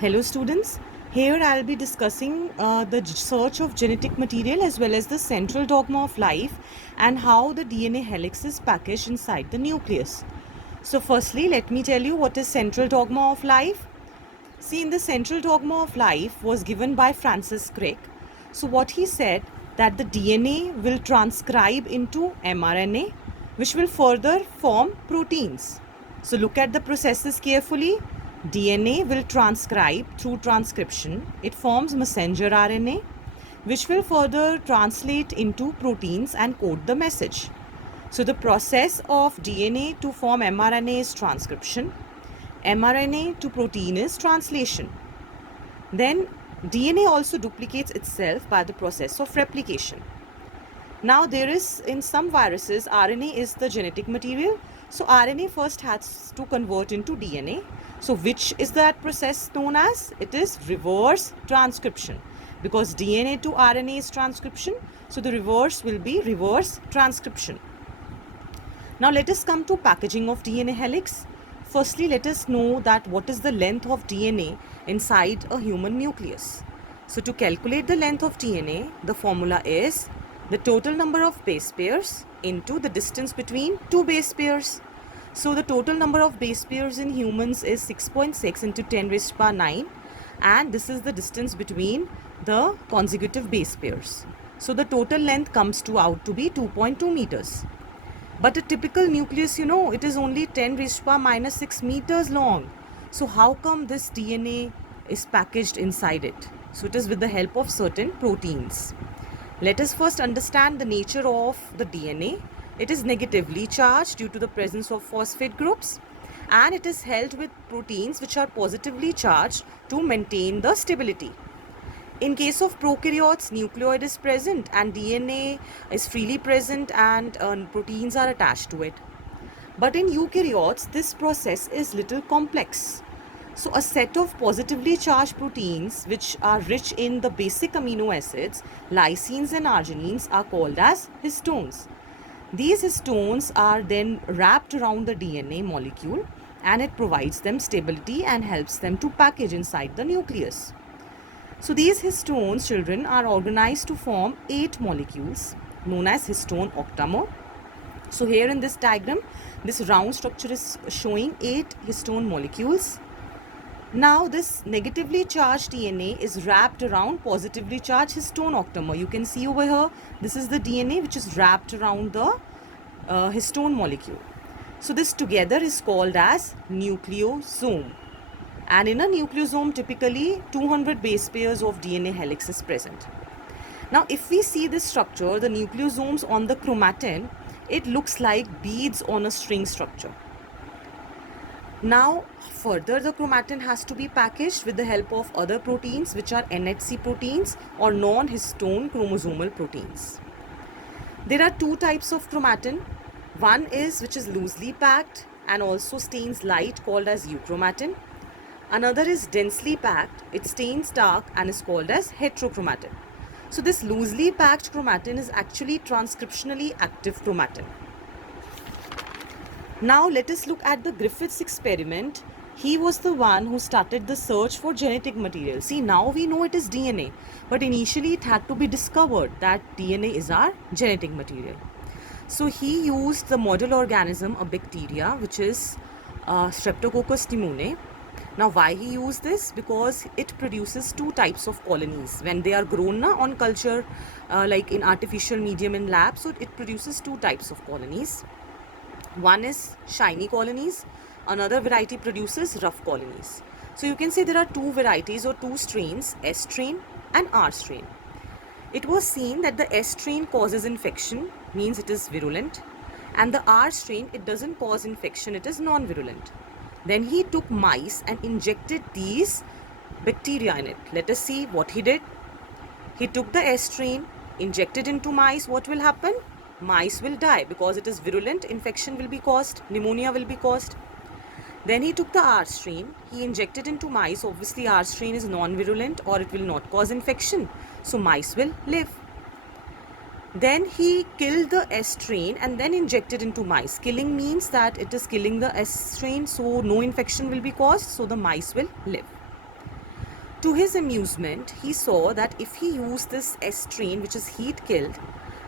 Hello students, here I'll be discussing the search of genetic material as well as the central dogma of life and how the DNA helix is packaged inside the nucleus. So firstly, let me tell you what is central dogma of life. See, in the central dogma of life was given by Francis Crick. So what he said that the DNA will transcribe into mRNA which will further form proteins. So look at the processes carefully. DNA will transcribe through transcription. It forms messenger RNA which will further translate into proteins and code the message. So the process of DNA to form mRNA is transcription. mRNA to protein is translation. Then DNA also duplicates itself by the process of replication. Now there is in some viruses RNA is the genetic material. So RNA first has to convert into DNA. So which is that process known as? It is reverse transcription. Because DNA to RNA is transcription, so the reverse will be reverse transcription. Now let us come to packaging of DNA helix. Firstly, let us know that what is the length of DNA inside a human nucleus. So to calculate the length of DNA, the formula is the total number of base pairs into the distance between two base pairs. So the total number of base pairs in humans is 6.6 into 10 raised to power 9, and this is the distance between the consecutive base pairs. So the total length comes out to be 2.2 meters. But a typical nucleus, it is only 10 raised to power minus 6 meters long. So how come this DNA is packaged inside it? So it is with the help of certain proteins. Let us first understand the nature of the DNA. It is negatively charged due to the presence of phosphate groups, and it is held with proteins which are positively charged to maintain the stability. In case of prokaryotes, nucleoid is present and DNA is freely present and proteins are attached to it. But in eukaryotes, this process is little complex. So a set of positively charged proteins which are rich in the basic amino acids, lysines and arginines, are called as histones. These histones are then wrapped around the DNA molecule and it provides them stability and helps them to package inside the nucleus. So these histones, children, are organized to form 8 molecules known as histone octamer. So here in this diagram, this round structure is showing 8 histone molecules. Now this negatively charged DNA is wrapped around positively charged histone octamer. You can see over here, this is the DNA which is wrapped around the histone molecule. So this together is called as nucleosome. And in a nucleosome, typically 200 base pairs of DNA helix is present. Now if we see this structure, the nucleosomes on the chromatin, it looks like beads on a string structure. Now further the chromatin has to be packaged with the help of other proteins which are NHC proteins or non-histone chromosomal proteins. There are two types of chromatin. One is which is loosely packed and also stains light, called as euchromatin. Another is densely packed, it stains dark and is called as heterochromatin. So this loosely packed chromatin is actually transcriptionally active chromatin. Now let us look at the Griffiths experiment. He was the one who started the search for genetic material. See, now we know it is DNA, but initially it had to be discovered that DNA is our genetic material. So he used the model organism, a bacteria, which is Streptococcus pneumoniae. Now why he used this? Because it produces two types of colonies. When they are grown on culture, like in artificial medium in lab, so it produces two types of colonies. One is shiny colonies, another variety produces rough colonies. So you can say there are two varieties or two strains, S strain and R strain. It was seen that the S strain causes infection, means it is virulent, and the R strain, it doesn't cause infection, it is non-virulent. Then he took mice and injected these bacteria in it. Let us see what he did. He took the S strain, injected into mice. What will happen? Mice will die because it is virulent, infection will be caused, pneumonia will be caused. Then he took the R strain, he injected into mice. Obviously R strain is non-virulent or it will not cause infection, so mice will live. Then he killed the S strain and then injected into mice. Killing means that it is killing the S strain, so no infection will be caused, so the mice will live. To his amusement, he saw that if he used this S strain, which is heat killed,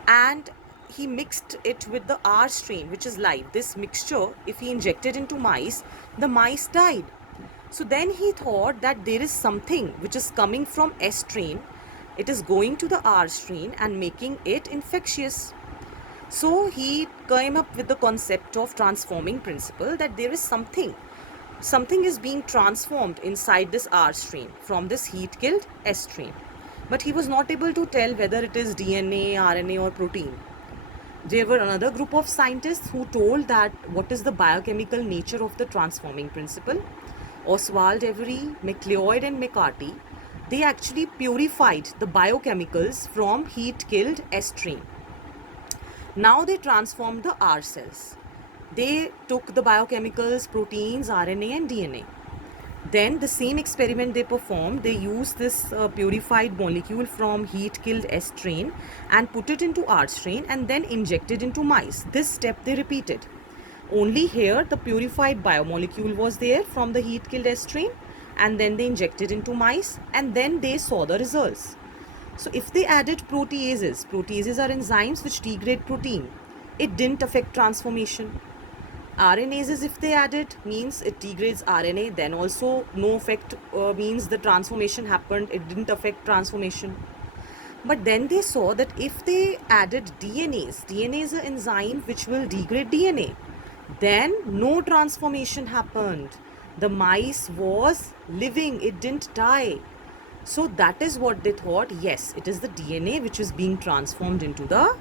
and he mixed it with the R strain, which is live, this mixture, if he injected into mice, the mice died. So then he thought that there is something which is coming from S strain, it is going to the R strain and making it infectious. So he came up with the concept of transforming principle, that there is something is being transformed inside this R strain from this heat killed S strain. But he was not able to tell whether it is DNA, RNA or protein. There were another group of scientists who told that what is the biochemical nature of the transforming principle. Oswald Avery, MacLeod and McCarty, they actually purified the biochemicals from heat killed S strain. Now they transformed the R cells. They took the biochemicals, proteins, RNA and DNA. Then the same experiment they performed, they used this purified molecule from heat killed S strain and put it into R strain and then injected into mice. This step they repeated. Only here the purified biomolecule was there from the heat killed S strain, and then they injected into mice and then they saw the results. So if they added proteases are enzymes which degrade protein, it didn't affect transformation. RNases, if they added, means it degrades RNA, then also no effect, means the transformation happened, it didn't affect transformation. But then they saw that if they added DNA is an enzyme which will degrade DNA, then no transformation happened. The mice was living, it didn't die. So that is what they thought, yes, it is the DNA which is being transformed into the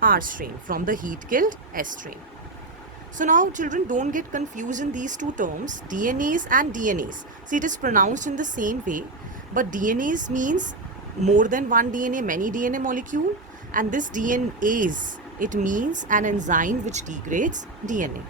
R strain from the heat killed S strain. So now children, don't get confused in these two terms, DNAs and DNAs. See, it is pronounced in the same way, but DNAs means more than one DNA, many DNA molecule, and this DNAs, it means an enzyme which degrades DNA.